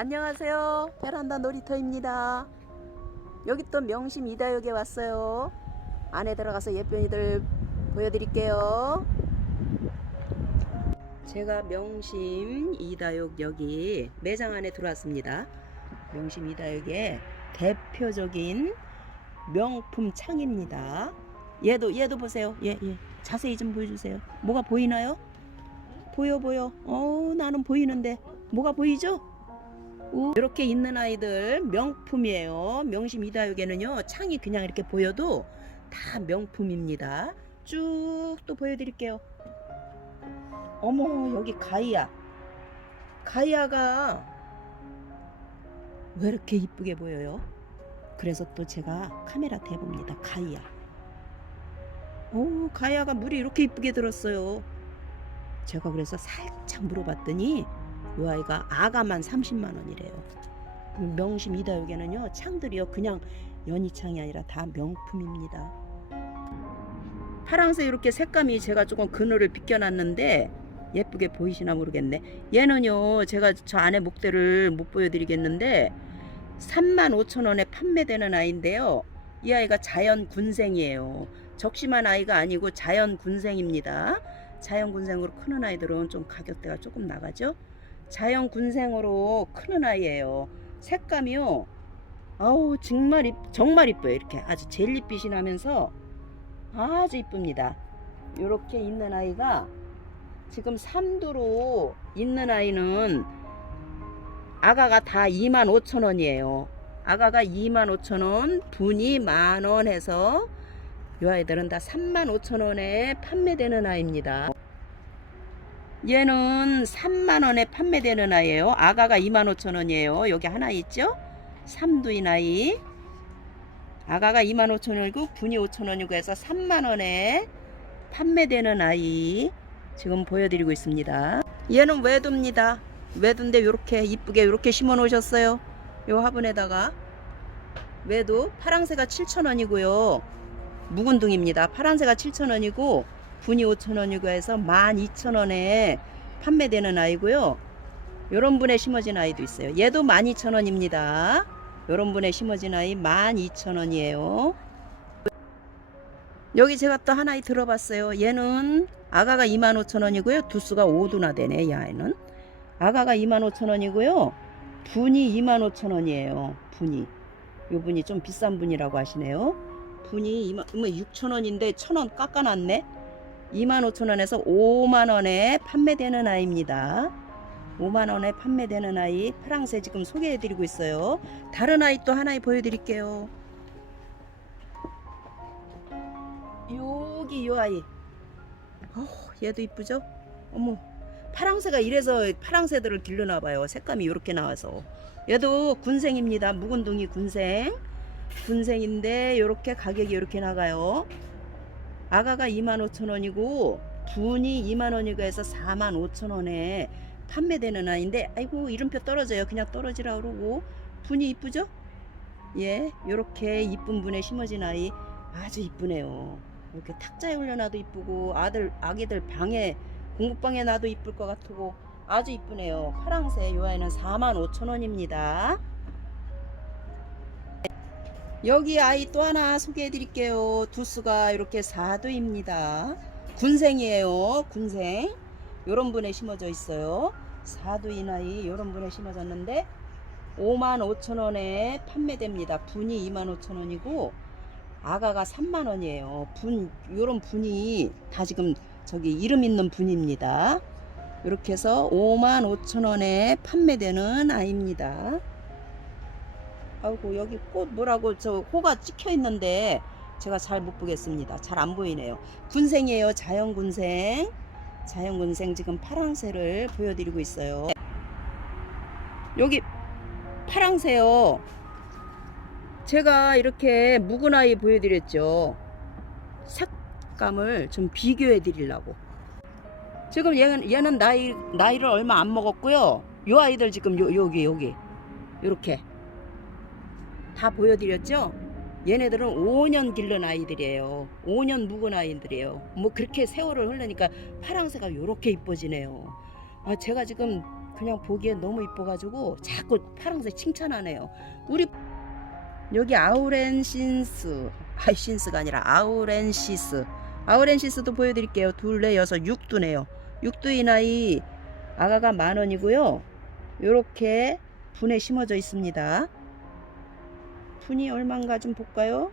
안녕하세요. 베란다 놀이터입니다. 여기 또 명심 이다역에 왔어요. 안에 들어가서 예쁜이들 보여드릴게요. 제가 명심 이다역 여기 매장 안에 들어왔습니다. 명심 이다역의 대표적인 명품 창입니다. 얘도 얘도 보세요. 예 예. 자세히 좀 보여주세요. 뭐가 보이나요? 보여 보여. 어 나는 보이는데 뭐가 보이죠? 오, 이렇게 있는 아이들 명품이에요. 명심 이다육에는요 창이 그냥 이렇게 보여도 다 명품입니다. 쭉 또 보여드릴게요. 어머 여기 가이아. 가이아가 왜 이렇게 이쁘게 보여요? 그래서 또 제가 카메라 대봅니다. 가이아. 오 가이아가 물이 이렇게 이쁘게 들었어요. 제가 그래서 살짝 물어봤더니 이 아이가 아가만 30만 원이래요. 명심 이다육에는요 창들이요 그냥 연희창이 아니라 다 명품입니다. 파랑색 이렇게 색감이 제가 조금 그늘을 비껴놨는데 예쁘게 보이시나 모르겠네. 얘는요 제가 저 안에 목대를 못 보여드리겠는데 3만 5천 원에 판매되는 아이인데요. 이 아이가 자연 군생이에요. 적심한 아이가 아니고 자연 군생입니다. 자연 군생으로 크는 아이들은 좀 가격대가 조금 나가죠. 자연 군생으로 크는 아이예요. 색감이요. 아우 정말 이, 정말 이뻐요. 이렇게 아주 젤리빛이 나면서 아주 이쁩니다. 이렇게 있는 아이가 지금 삼두로 있는 아이는 아가가 다 2만 5천 원이에요. 아가가 2만 5천 원, 분이 만원 해서 이 아이들은 다 3만 5천 원에 판매되는 아이입니다. 얘는 3만 원에 판매되는 아이예요. 아가가 2만 5천 원이에요. 여기 하나 있죠? 삼두인 아이. 아가가 2만 5천 원이고 분이 5천 원이고 해서 3만 원에 판매되는 아이 지금 보여드리고 있습니다. 얘는 외도입니다. 외도인데 이렇게 이쁘게 이렇게 심어 놓으셨어요. 요 화분에다가 외도 파랑새가 7천 원이고요. 묵은 둥입니다. 파란새가 7,000원이고 분이 5,000원이고 해서 12,000원에 판매되는 아이고요. 요런 분에 심어진 아이도 있어요. 얘도 12,000원입니다. 요런 분에 심어진 아이 12,000원이에요. 여기 제가 또 하나 들어봤어요. 얘는 아가가 25,000원이고요. 두수가 5두나 되네, 이 아이는. 아가가 25,000원이고요. 분이 25,000원이에요. 분이. 요 분이 좀 비싼 분이라고 하시네요. 분이 6,000원인데 1,000원 깎아놨네. 25,000원에서 5만원에 판매되는 아이입니다. 5만원에 판매되는 아이 파랑새 지금 소개해드리고 있어요. 다른 아이 또 하나 보여드릴게요. 여기 요 아이. 어, 얘도 이쁘죠? 어머, 파랑새가 이래서 파랑새들을 길러나봐요. 색감이 이렇게 나와서. 얘도 군생입니다. 묵은둥이 군생. 군생인데 이렇게 가격이 이렇게 나가요. 아가가 25,000원이고 분이 2만원이고 해서 45,000원에 판매되는 아이인데 아이고 이름표 떨어져요. 그냥 떨어지라 그러고 분이 이쁘죠? 예, 이렇게 이쁜 분에 심어진 아이 아주 이쁘네요. 이렇게 탁자에 올려놔도 이쁘고 아들 아기들 방에 공부방에 놔도 이쁠 것 같고 아주 이쁘네요. 파랑새 요 아이는 45,000원입니다. 여기 아이 또 하나 소개해 드릴게요. 두수가 이렇게 4두입니다. 군생이에요. 군생. 요런 분에 심어져 있어요. 4두인 아이 요런 분에 심어졌는데 5만 5천 원에 판매됩니다. 분이 2만 5천 원이고 아가가 3만 원이에요. 분 요런 분이 다 지금 저기 이름 있는 분입니다. 이렇게 해서 5만 5천 원에 판매되는 아이입니다. 아이고 여기 꽃 뭐라고 저 호가 찍혀 있는데 제가 잘 못 보겠습니다. 잘 안 보이네요. 군생이에요. 자연 군생. 자연 군생 지금 파랑새를 보여드리고 있어요. 여기 파랑새요. 제가 이렇게 묵은 아이 보여드렸죠. 색감을 좀 비교해 드리려고. 지금 얘는, 얘는 나이, 나이를 얼마 안 먹었고요. 요 아이들 지금 요, 여기, 여기. 요렇게. 다 보여드렸죠? 얘네들은 5년 길른 아이들이에요. 5년 묵은 아이들이에요. 뭐 그렇게 세월을 흐르니까 파랑새가 요렇게 이뻐지네요. 아, 제가 지금 그냥 보기에 너무 이뻐가지고 자꾸 파랑새 칭찬하네요. 우리 여기 아우렌신스, 아이신스가 아니라 아우렌시스. 아우렌시스도 보여드릴게요. 둘, 넷, 여섯, 육두네요. 육두인 아이 아가가 만 원이고요. 요렇게 분에 심어져 있습니다. 분이 얼마인가 좀 볼까요?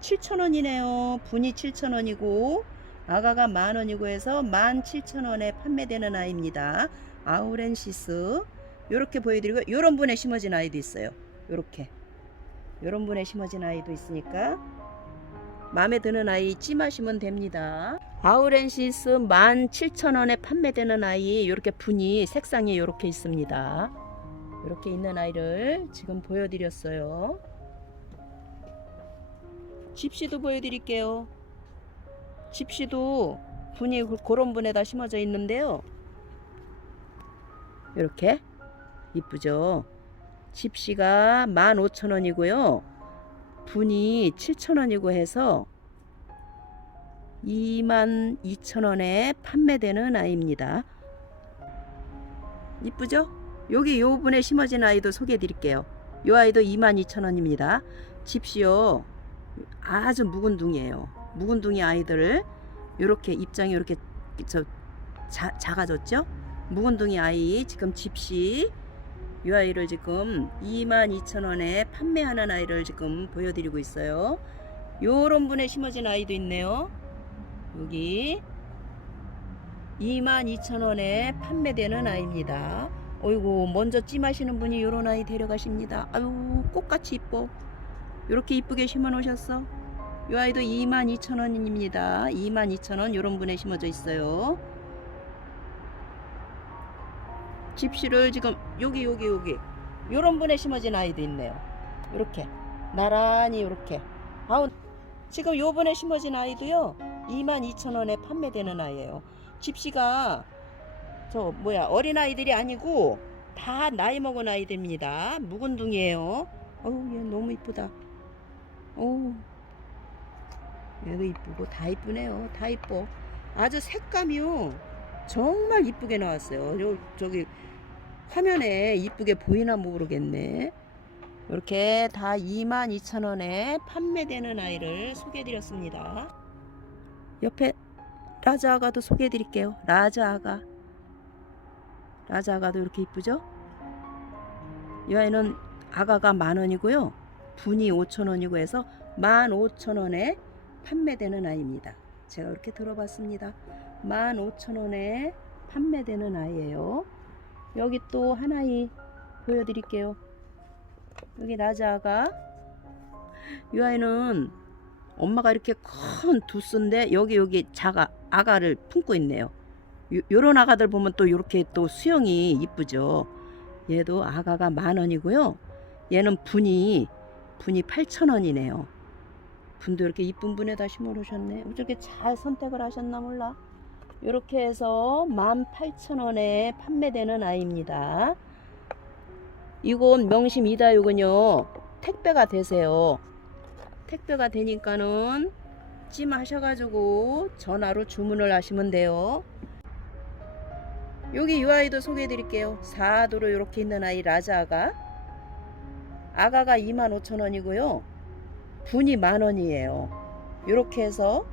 7,000원이네요. 분이 7,000원이고 아가가 만 원이고 해서 17,000원에 판매되는 아이입니다. 아우렌시스 요렇게 보여드리고 요런 분에 심어진 아이도 있어요. 요렇게 요런 분에 심어진 아이도 있으니까 마음에 드는 아이 찜하시면 됩니다. 아우렌시스 17,000원에 판매되는 아이 이렇게 분이 색상이 이렇게 있습니다. 이렇게 있는 아이를 지금 보여드렸어요. 집시도 보여드릴게요. 집시도 분이 그- 그런 분에다 심어져 있는데요. 이렇게 이쁘죠. 집시가 15,000원이고요. 분이 7,000원이고 해서 22,000원에 판매되는 아이입니다. 이쁘죠? 여기 요 분에 심어진 아이도 소개해 드릴게요. 요 아이도 22,000원입니다. 집시요. 아주 묵은둥이에요. 묵은둥이 아이들을 요렇게 입장이 이렇게 저 자, 작아졌죠? 묵은둥이 아이 지금 집시 이 아이를 지금 22,000원에 판매하는 아이를 지금 보여드리고 있어요. 요런 분에 심어진 아이도 있네요. 여기 22,000원에 판매되는 아이입니다. 어이구 먼저 찜하시는 분이 요런 아이 데려가십니다. 아유 꽃같이 이뻐. 요렇게 이쁘게 심어 놓으셨어. 이 아이도 22,000원입니다. 22,000원 요런 분에 심어져 있어요. 집시를 지금 여기 여기 여기 요런 분에 심어진 아이도 있네요. 요렇게 나란히 요렇게 아우 지금 요 분에 심어진 아이도요 22,000원에 판매되는 아이예요. 집시가 저 뭐야 어린 아이들이 아니고 다 나이 먹은 아이들입니다. 묵은둥이에요. 어우 얘 너무 이쁘다. 오 얘도 이쁘고 다 이쁘네요. 다 이뻐. 아주 색감이요. 정말 이쁘게 나왔어요. 요, 저기 화면에 이쁘게 보이나 모르겠네. 이렇게 다 22,000원에 판매되는 아이를 소개해드렸습니다. 옆에 라자 아가도 소개해드릴게요. 라자 아가. 라자 아가도 이렇게 이쁘죠? 이 아이는 아가가 만 원이고요. 분이 5천 원이고 해서 15,000원에 판매되는 아이입니다. 제가 이렇게 들어봤습니다. 15,000원에 판매되는 아이예요. 여기 또 하나이 보여드릴게요. 여기 라자가 이 아이는 엄마가 이렇게 큰 두스인데 여기 여기 자가 아가를 품고 있네요. 요, 요런 아가들 보면 또 이렇게 또 수영이 이쁘죠. 얘도 아가가 만 원이고요. 얘는 분이 분이 8천 원이네요. 분도 이렇게 이쁜 분에다 심어 놓으셨네. 어떻게 잘 선택을 하셨나 몰라. 이렇게 해서 18,000원에 판매되는 아이입니다. 이곳 명심 이다육은요 택배가 되세요. 택배가 되니까는 찜하셔가지고 전화로 주문을 하시면 돼요. 여기 이 아이도 소개해 드릴게요. 4도로 이렇게 있는 아이 라자가 아가가 25,000원이고요. 분이 만원이에요. 이렇게 해서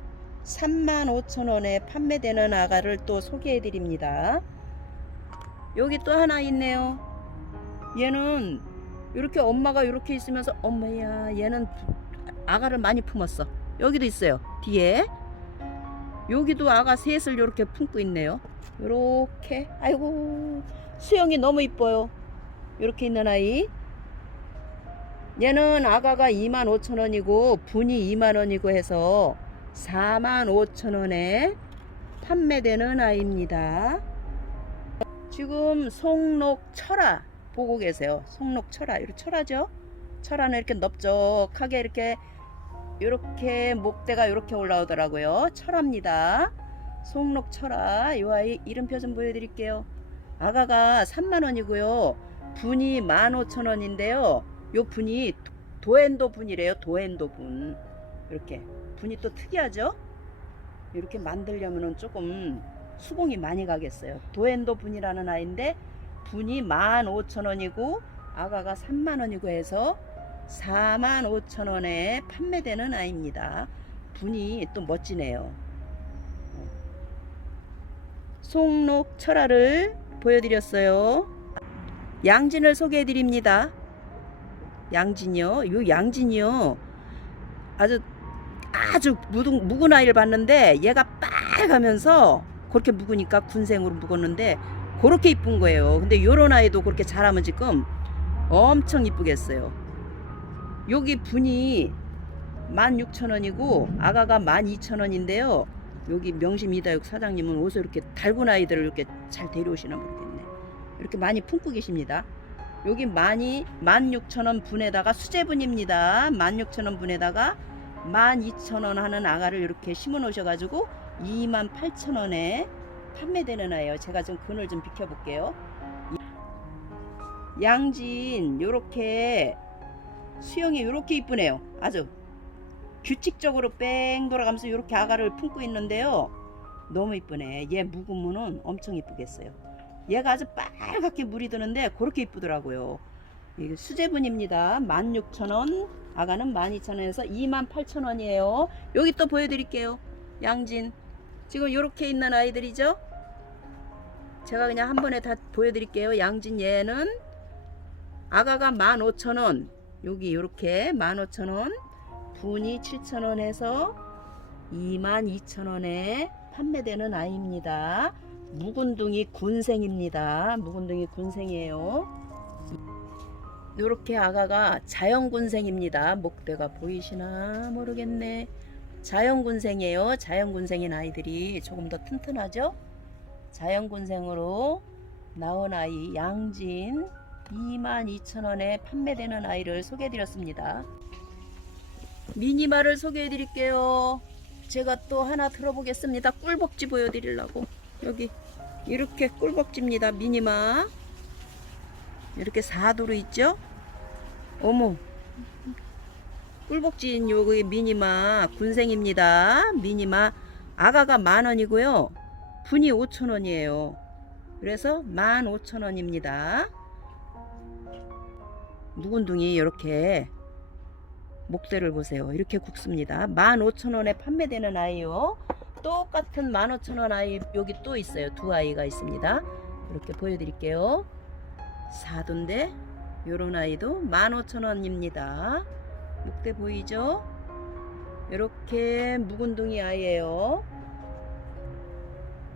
35,000원에 판매되는 아가를 또 소개해 드립니다. 여기 또 하나 있네요. 얘는 이렇게 엄마가 이렇게 있으면서 엄마야 얘는 아가를 많이 품었어. 여기도 있어요. 뒤에 여기도 아가 셋을 이렇게 품고 있네요. 이렇게 아이고 수영이 너무 이뻐요. 이렇게 있는 아이. 얘는 아가가 25,000원이고 분이 2만원이고 해서 45,000원에 판매되는 아이입니다. 지금 송록 철아 보고 계세요. 송록 철아. 이렇게 철아죠? 철아는 이렇게 넓적하게 이렇게 이렇게 목대가 이렇게 올라오더라고요. 철아입니다. 송록 철아. 이 아이 이름표 좀 보여드릴게요. 아가가 3만 원이고요. 분이 15,000원인데요. 요 분이 도엔도 분이래요. 도엔도 분. 이렇게 분이 또 특이하죠? 이렇게 만들려면은 조금 수공이 많이 가겠어요. 도엔도 분이라는 아이인데 분이 15,000원이고 아가가 3만원이고 해서 45,000원에 판매되는 아이입니다. 분이 또 멋지네요. 송록 철화를 보여드렸어요. 양진을 소개해드립니다. 양진이요. 요 양진이요. 아주 아주 묵은, 묵은 아이를 봤는데 얘가 빨가면서 그렇게 묵으니까 군생으로 묵었는데 그렇게 이쁜 거예요. 근데 요런 아이도 그렇게 자라면 지금 엄청 이쁘겠어요. 여기 분이 16,000원이고 아가가 12,000원인데요. 여기 명심 이다육 사장님은 어디서 이렇게 달군 아이들을 이렇게 잘 데려오시나 모르겠네. 이렇게 많이 품고 계십니다. 여기 많이 16,000원 분에다가 수제분입니다. 16,000원 분에다가 12,000원 하는 아가를 이렇게 심어 놓으셔가지고 28,000원에 판매되는 아이예요. 제가 좀 그늘 좀 비켜볼게요. 양진 요렇게 수영이 요렇게 이쁘네요. 아주 규칙적으로 뺑 돌아가면서 요렇게 아가를 품고 있는데요. 너무 이쁘네. 얘 묵으면은 엄청 이쁘겠어요. 얘가 아주 빨갛게 물이 드는데 그렇게 이쁘더라고요. 이게 수제분입니다. 16,000원. 아가는 12,000원에서 28,000원이에요. 여기 또 보여드릴게요. 양진. 지금 이렇게 있는 아이들이죠. 제가 그냥 한 번에 다 보여드릴게요. 양진 얘는 아가가 15,000원. 여기 이렇게 15,000원. 분이 7,000원 해서 22,000원에 판매되는 아이입니다. 묵은둥이 군생입니다. 묵은둥이 군생이에요. 이렇게 아가가 자연군생입니다. 목대가 보이시나 모르겠네. 자연군생이에요. 자연군생인 아이들이 조금 더 튼튼하죠? 자연군생으로 나온 아이 양진 22,000원에 판매되는 아이를 소개해드렸습니다. 미니마를 소개해드릴게요. 제가 또 하나 들어보겠습니다. 꿀벅지 보여드리려고 여기 이렇게 꿀벅지입니다. 미니마 이렇게 4도로 있죠? 어머 꿀벅지인 여기 미니마 군생입니다. 미니마 아가가 만 원이고요. 분이 5천 원이에요. 그래서 15,000원입니다. 묵은둥이 이렇게 목대를 보세요. 이렇게 굵습니다. 15,000원에 판매되는 아이요. 똑같은 15,000원 아이 여기 또 있어요. 두 아이가 있습니다. 이렇게 보여드릴게요. 4도인데 요런 아이도 15,000원입니다. 목대 보이죠? 이렇게 묵은둥이 아이예요.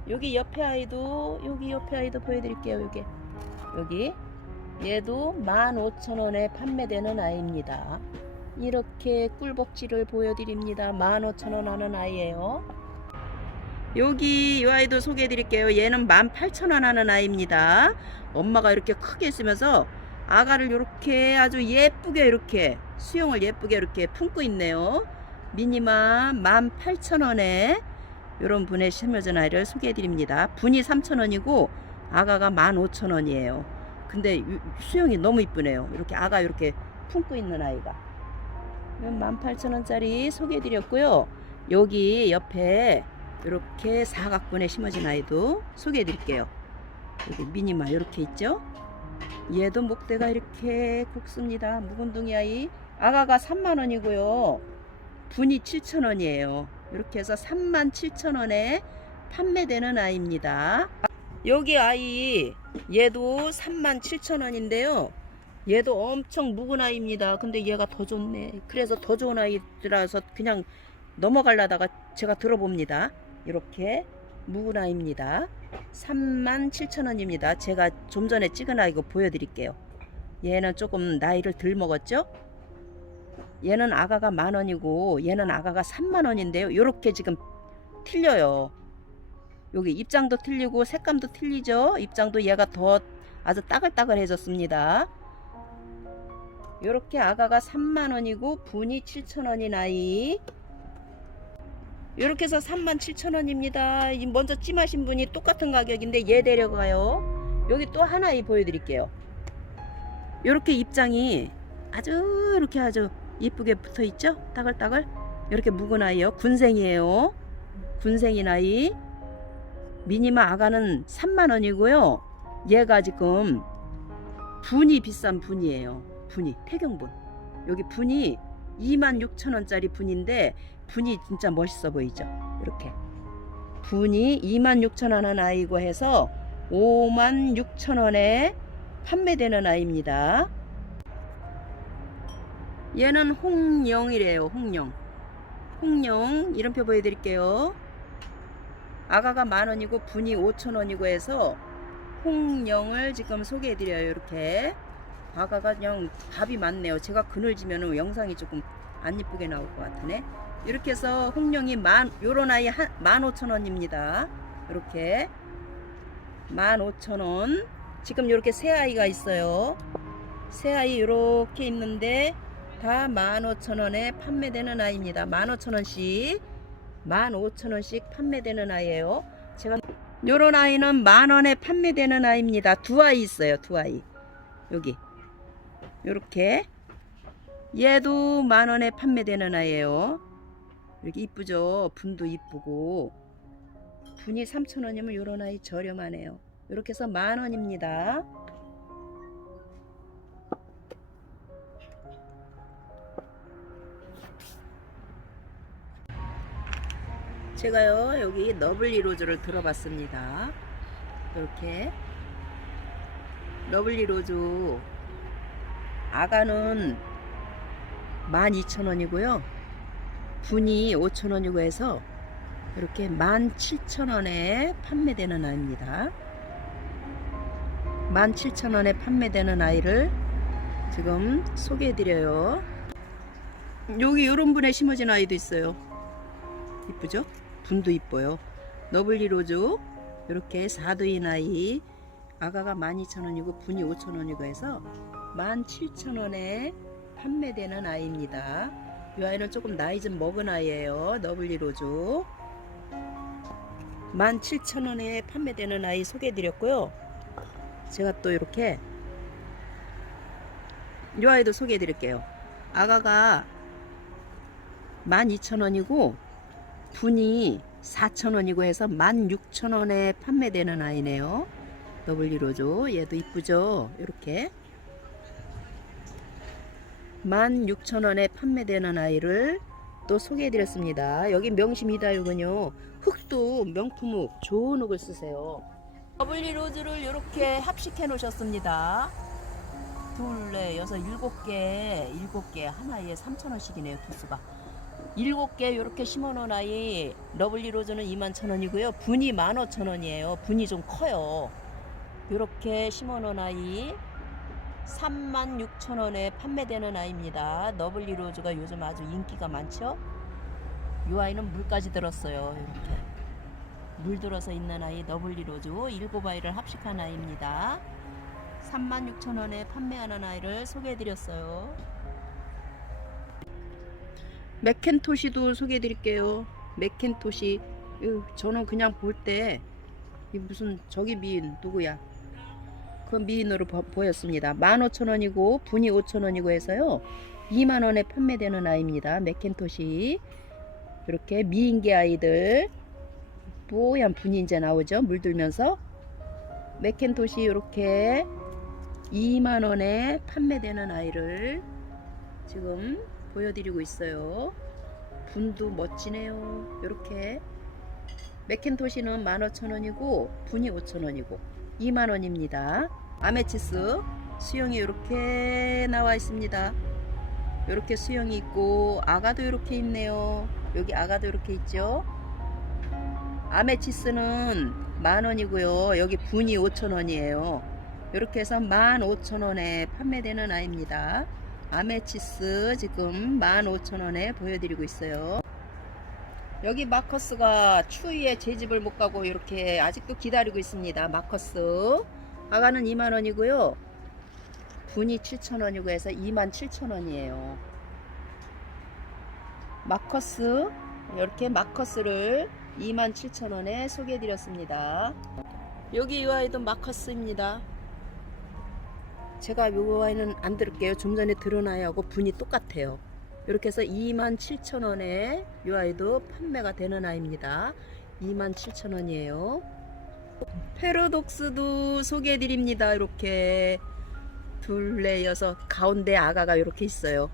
여기 옆에 아이도 여기 옆에 아이도 보여드릴게요. 여기 여기 얘도 15,000원에 판매되는 아이입니다. 이렇게 꿀벅지를 보여드립니다. 15,000원 하는 아이예요. 여기 이 아이도 소개해 드릴게요. 얘는 18,000원 하는 아이입니다. 엄마가 이렇게 크게 있으면서 아가를 이렇게 아주 예쁘게 이렇게 수영을 예쁘게 이렇게 품고 있네요. 미니마 18,000원에 이런 분의 심어준 아이를 소개해 드립니다. 분이 3,000원이고 아가가 15,000원이에요. 근데 유- 수영이 너무 이쁘네요. 이렇게 아가 이렇게 품고 있는 아이가. 18,000원짜리 소개해 드렸고요. 여기 옆에 이렇게 사각분에 심어진 아이도 소개해 드릴게요. 여기 미니마 이렇게 있죠? 얘도 목대가 이렇게 굵습니다. 묵은둥이 아이. 아가가 3만원이고요. 분이 7,000원이에요. 이렇게 해서 37,000원에 판매되는 아이입니다. 여기 아이 얘도 37,000원인데요. 얘도 엄청 묵은 아이입니다. 근데 얘가 더 좋네. 그래서 더 좋은 아이들라서 그냥 넘어가려다가 제가 들어봅니다. 이렇게 아이입니다. 37,000원입니다. 제가 좀 전에 찍은 아이고 보여드릴게요. 얘는 조금 나이를 덜 먹었죠? 얘는 아가가 만 원이고 얘는 아가가 3만 원인데요. 이렇게 지금 틀려요. 여기 입장도 틀리고 색감도 틀리죠? 입장도 얘가 더 아주 따글따글해졌습니다. 이렇게 아가가 3만 원이고 분이 7천 원인 아이. 이렇게 해서 3만 7천 원입니다. 이 먼저 찜하신 분이 똑같은 가격인데 얘 데려가요. 여기 또 하나 이 보여드릴게요. 이렇게 입장이 아주 이렇게 아주 이쁘게 붙어 있죠? 따글따글. 이렇게 묵은 아이요. 군생이에요. 군생인 아이. 미니마 아가는 3만 원이고요. 얘가 지금 분이 비싼 분이에요. 분이 태경분. 여기 분이 26,000원짜리 분인데 분이 진짜 멋있어 보이죠? 이렇게. 분이 26,000원 한 아이고 해서 56,000원에 판매되는 아이입니다. 얘는 홍영이래요. 홍영. 홍영 이름표 보여드릴게요. 아가가 만 원이고 분이 5천 원이고 해서 홍영을 지금 소개해드려요. 이렇게 아가가 그냥 밥이 많네요. 제가 그늘 지면 영상이 조금 안 이쁘게 나올 것 같으네. 이렇게 해서 홍영이 만 요런 아이 한, 만 오천 원입니다. 이렇게 만 오천 원. 지금 이렇게 새 아이가 있어요. 새 아이 이렇게 있는데 다 15,000원에 판매되는 아이입니다. 15,000원씩 15,000원씩 판매되는 아이예요. 제가 요런 아이는 만원에 판매되는 아이입니다. 두 아이 있어요. 두 아이. 여기. 요렇게 얘도 만원에 판매되는 아이예요. 이렇게 이쁘죠? 분도 이쁘고 분이 3,000원이면 요런 아이 저렴하네요. 이렇게 해서 만원입니다. 제가요 여기 너블 리 로즈를 들어봤습니다. 이렇게 너블리 로즈 아가는 12,000원이고요. 분이 5,000원이고 해서 이렇게 17,000원에 판매되는 아이입니다. 17,000원에 판매되는 아이를 지금 소개해드려요. 여기 이런 분에 심어진 아이도 있어요. 이쁘죠? 분도 이뻐요. 너블리 로즈 이렇게 4도인 아이 아가가 12,000원이고 분이 5,000원이고 해서 17,000원에 판매되는 아이입니다. 이 아이는 조금 나이 좀 먹은 아이예요. 너블리 로즈 17,000원에 판매되는 아이 소개해드렸고요. 제가 또 이렇게 이 아이도 소개해드릴게요. 아가가 12,000원이고 분이 4,000원이고 해서 16,000원에 판매되는 아이네요. 더블리 로즈 얘도 이쁘죠? 이렇게 16,000원에 판매되는 아이를 또 소개해드렸습니다. 여기 명심이다육은요 흙도 명품흙 좋은 흙을 쓰세요. 더블리 로즈를 이렇게 합식해 놓으셨습니다. 둘, 넷, 여섯, 일곱 개, 일곱 개 하나에 3,000원씩이네요 두수가. 일곱 개 이렇게 심어놓은 아이 러블리 로즈는 21,000원이고요. 분이 15,000원이에요. 분이 좀 커요. 이렇게 심어놓은 아이 36,000원에 판매되는 아이입니다. 너블리 로즈가 요즘 아주 인기가 많죠. 이 아이는 물까지 들었어요. 이렇게 물 들어서 있는 아이 너블리 로즈 일곱 아이를 합식한 아이입니다. 36,000원에 판매하는 아이를 소개해드렸어요. 맥켄토시도 소개해드릴게요. 맥켄토시. 으, 저는 그냥 볼 때 무슨 저기 미인 누구야? 그 미인으로 보, 보였습니다. 15,000원이고 분이 5,000원이고 해서요. 2만원에 판매되는 아이입니다. 맥켄토시. 이렇게 미인계 아이들 뽀얀 분이 이제 나오죠. 물들면서 맥켄토시 이렇게 2만원에 판매되는 아이를 지금 보여드리고 있어요. 분도 멋지네요. 이렇게 맥켄토시는 15,000원이고 분이 5,000원이고 2만원입니다. 아메치스 수영이 이렇게 나와 있습니다. 이렇게 수영이 있고 아가도 이렇게 있네요. 여기 아가도 이렇게 있죠. 아메치스는 만원이고요. 여기 분이 5천원이에요. 이렇게 해서 15,000원에 판매되는 아이입니다. 아메치스 지금 15,000원에 보여드리고 있어요. 여기 마커스가 추위에 제 집을 못 가고 이렇게 아직도 기다리고 있습니다. 마커스. 아가는 2만원이고요. 분이 7,000원이고 해서 27,000원이에요. 마커스. 이렇게 마커스를 27,000원에 소개해드렸습니다. 여기 이 아이도 마커스입니다. 제가 요 아이는 안 들을게요. 좀 전에 들은 아이하고 분이 똑같아요. 이렇게 해서 27,000원에 이 아이도 판매가 되는 아이입니다. 27,000원이에요. 패러독스도 소개해 드립니다. 이렇게 둘, 넷, 여섯 가운데 아가가 이렇게 있어요.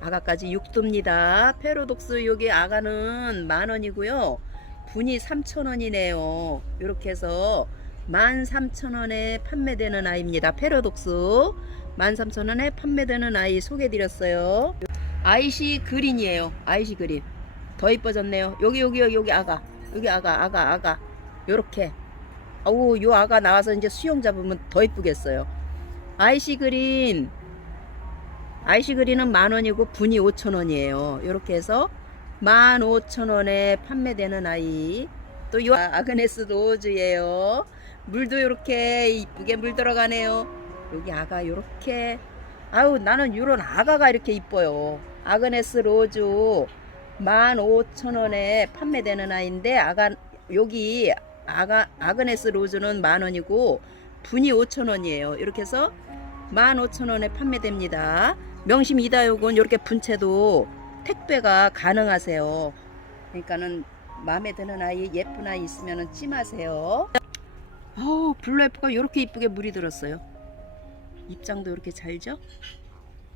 아가까지 6두입니다. 패러독스 여기 아가는 만 원이고요. 분이 3,000원이네요. 이렇게 해서 13,000원에 판매되는 아이입니다. 패러독스 13,000원에 판매되는 아이 소개해 드렸어요. 아이시 그린이에요. 아이시 그린. 더 이뻐졌네요. 여기 여기 여기 여기 아가. 여기 아가 아가 아가. 요렇게. 아우 요 아가 나와서 이제 수영 잡으면 더 이쁘겠어요. 아이시 그린. 아이시 그린은 만 원이고 분이 5천 원이에요. 이렇게 해서 만 5천 원에 판매되는 아이. 또 요 아그네스 로즈예요. 물도 이렇게 이쁘게 물 들어가네요. 여기 아가 요렇게. 아우 나는 요런 아가가 이렇게 이뻐요. 아그네스 로즈 15,000원에 판매되는 아이인데 아가 여기 아가 아그네스 로즈는 만 원이고 분이 5,000원이에요. 이렇게 해서 15,000원에 판매됩니다. 명심 이다육은 이렇게 분채도 택배가 가능하세요. 그러니까는 마음에 드는 아이 예쁜 아이 있으면은 찜하세요. 어우 블루에프가 이렇게 이쁘게 물이 들었어요. 입장도 이렇게 잘죠?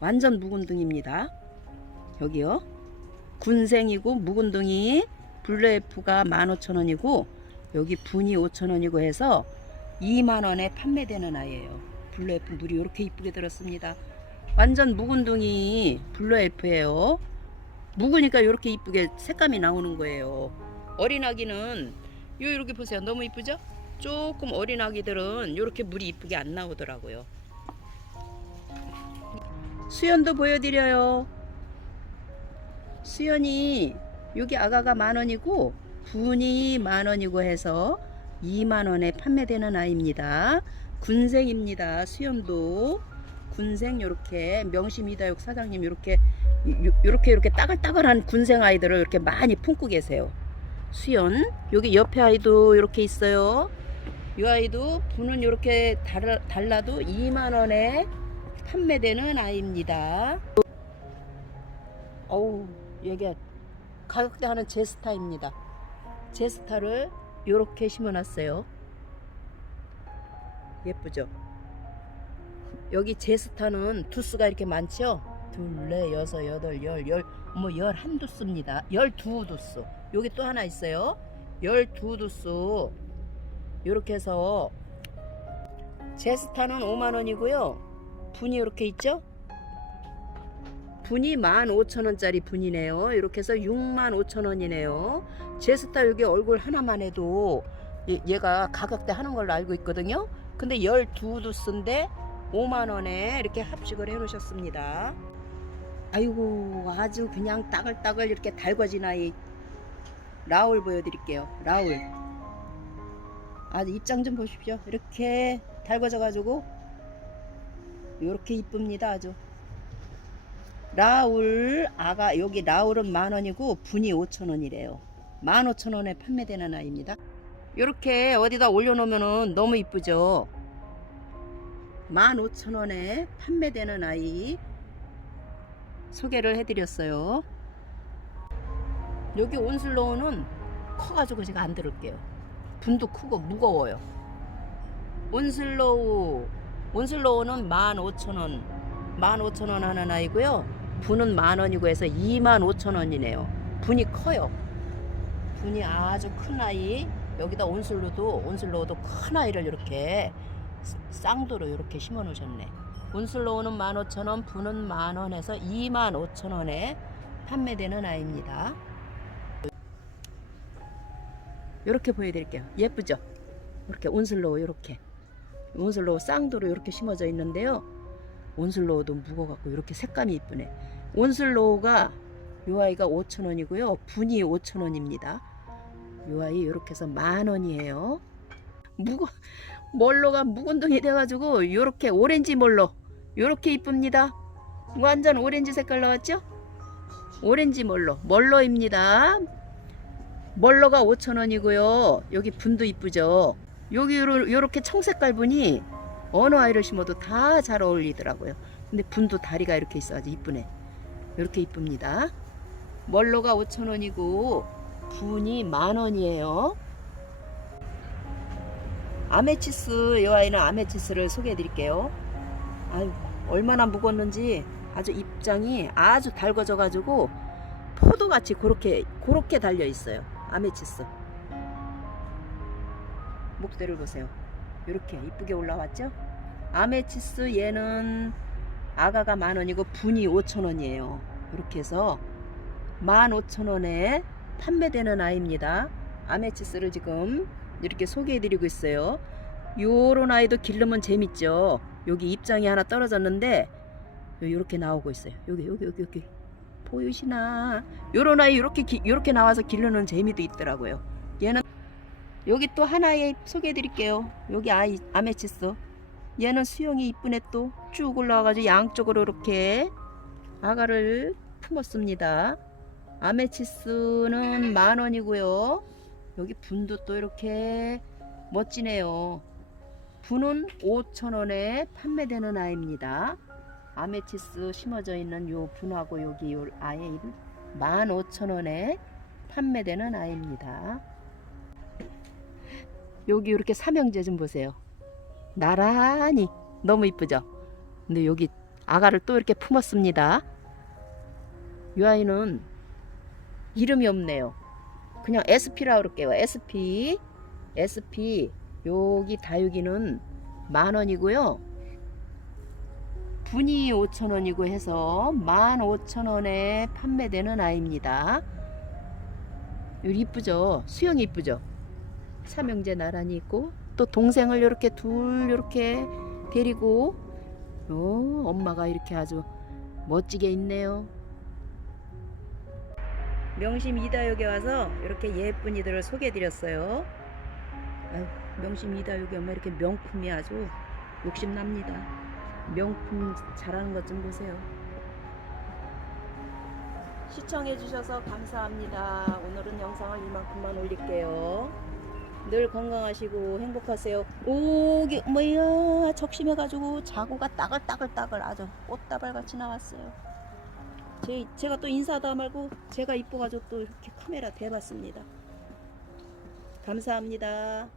완전 묵은둥입니다. 여기요. 군생이고 묵은둥이 블루에프가 15,000원이고 여기 분이 5,000원이고 해서 2만원에 판매되는 아이예요. 블루에프 물이 이렇게 이쁘게 들었습니다. 완전 묵은둥이 블루에프예요. 묵으니까 이렇게 이쁘게 색감이 나오는 거예요. 어린 아기는 요 이렇게 보세요. 너무 이쁘죠? 조금 어린 아기들은 이렇게 물이 이쁘게 안 나오더라고요. 수연도 보여드려요. 수연이 여기 아가가 만 원이고 분이 만 원이고 해서 2만 원에 판매되는 아이입니다. 군생입니다. 수연도 군생 요렇게 명심이다육 사장님 요렇게 요- 요렇게 요렇게 따글따글한 군생 아이들을 이렇게 많이 품고 계세요. 수연 여기 옆에 아이도 이렇게 있어요. 이 아이도 분은 이렇게 달라, 달라도 2만 원에 판매되는 아이입니다. 어우 이게 가격대 하는 제스타입니다. 제스타를 이렇게 심어놨어요. 예쁘죠? 여기 제스타는 두수가 이렇게 많죠? 둘, 넷, 여섯, 여덟, 열, 열, 뭐 열한 두수입니다. 열두 두수. 여기 또 하나 있어요. 열두 두수. 이렇게 해서 제스타는 5만 원이고요. 분이 이렇게 있죠? 분이 15,000원짜리 분이네요. 이렇게 해서 65,000원이네요. 제스타 여기 얼굴 하나만 해도 얘- 얘가 가격대 하는 걸로 알고 있거든요. 근데 12두스인데 5만원에 이렇게 합식을 해 놓으셨습니다. 아이고 아주 그냥 따글따글 이렇게 달궈진 아이 라울 보여드릴게요. 라울. 아주 입장 좀 보십시오. 이렇게 달궈져 가지고 이렇게 이쁩니다 아주. 라울 아가 여기 라울은 만 원이고 분이 5천 원이래요. 만 오천 원에 판매되는 아이입니다. 이렇게 어디다 올려놓으면 너무 이쁘죠. 만 오천 원에 판매되는 아이 소개를 해드렸어요. 여기 온슬로우는 커가지고 제가 안 들을게요. 분도 크고 무거워요. 온슬로우 온슬로우는 만 오천 원, 만 오천 원 하는 아이고요. 분은 만 원이고 해서 2만 오천 원이네요. 분이 커요. 분이 아주 큰 아이. 여기다 온슬로도 온슬로우도 큰 아이를 이렇게 쌍도로 이렇게 심어 놓으셨네. 온슬로우는 만 오천 원, 분은 만 원에서 2만 오천 원에 판매되는 아이입니다. 이렇게 보여드릴게요. 예쁘죠? 이렇게 온슬로우 이렇게 온슬로우 쌍도로 이렇게 심어져 있는데요. 온슬로우도 무거워갖고 이렇게 색감이 이쁘네. 온슬로우가 요 아이가 5,000원이고요. 분이 5,000원입니다. 요 아이 이렇게 해서 만 원이에요. 무거 멀로가 묵은둥이 돼가지고 요렇게 오렌지 멀로 요렇게 이쁩니다. 완전 오렌지 색깔 나왔죠? 오렌지 멀로 멀로입니다. 멀로가 5,000원이고요. 여기 분도 이쁘죠? 여기 요렇게 청색깔 분이 어느 아이를 심어도 다 잘 어울리더라고요. 근데 분도 다리가 이렇게 있어 아주 이쁘네. 이렇게 이쁩니다. 멀로가 5,000원이고 분이 만 원이에요. 아메치스 이 아이는 아메치스를 소개해 드릴게요. 아유 얼마나 묵었는지 아주 입장이 아주 달궈져 가지고 포도같이 그렇게 그렇게 달려 있어요. 아메치스. 목대를 보세요. 이렇게 이쁘게 올라왔죠? 아메치스 얘는 아가가 만 원이고 분이 오천 원이에요. 이렇게 해서 만 오천 원에 판매되는 아이입니다. 아메치스를 지금 이렇게 소개해드리고 있어요. 요런 아이도 기르면 재밌죠. 여기 입장이 하나 떨어졌는데 이렇게 나오고 있어요. 여기 여기 여기 여기 보이시나? 요런 아이 이렇게 이렇게 나와서 기르는 재미도 있더라고요. 얘는 여기 또 하나의 소개해드릴게요. 여기 아이 아메치스. 얘는 수영이 이쁘네 또쭉 올라와가지고 양쪽으로 이렇게 아가를 품었습니다. 아메치스는 만 원이고요. 여기 분도 또 이렇게 멋지네요. 분은 5천 원에 판매되는 아이입니다. 아메치스 심어져 있는 요 분하고 여기 요 아이 15,000원에 판매되는 아이입니다. 여기 이렇게 삼형제 좀 보세요. 나란히 너무 이쁘죠? 근데 여기 아가를 또 이렇게 품었습니다. 이 아이는 이름이 없네요. 그냥 SP라고 그럴게요. SP. SP. 여기 다육이는 만 원이고요. 분이 5천 원이고 해서 15,000원에 판매되는 아이입니다. 이쁘죠? 수영이 이쁘죠? 삼형제 나란히 있고 또 동생을 이렇게 둘 이렇게 데리고 오, 엄마가 이렇게 아주 멋지게 있네요. 명심 이다육에 와서 이렇게 예쁜 이들을 소개해드렸어요. 명심 이다육이 엄마 이렇게 명품이 아주 욕심납니다. 명품 잘하는 것 좀 보세요. 시청해주셔서 감사합니다. 오늘은 영상을 이만큼만 올릴게요. 늘 건강하시고 행복하세요. 오, 이게 뭐야? 적심해가지고 자구가 따글따글따글 아주 꽃다발 같이 나왔어요. 제, 제가 또 인사도 말고 제가 이뻐가지고 또 이렇게 카메라 대봤습니다. 감사합니다.